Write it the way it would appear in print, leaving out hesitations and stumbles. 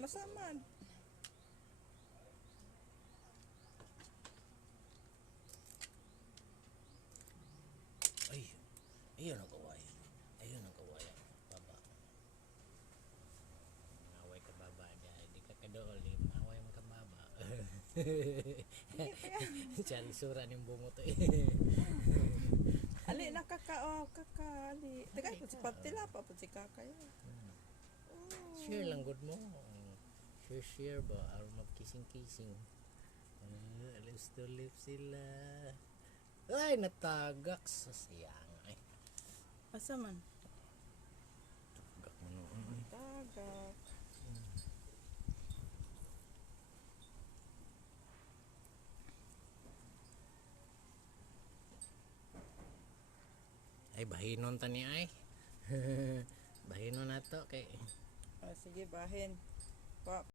masamad. Ay, ayun ang kaway. Ayun ang kaway. Baba. Maway ka baba dahil di ka kadool. Maway mo ka baba. Diyan sura ng bungo to eh. Ali na ali. Teka, si Patila pa po si Kakay. Share lang good mo. Share ba? Araw magkising-kising. Lips to lips sila. Ay, natagak sa siyang. Ay, Asa man? tagak mo noon. Tagak. Ay, bahinon tani ay. Bahinon na to kay Sige, bahin. Pa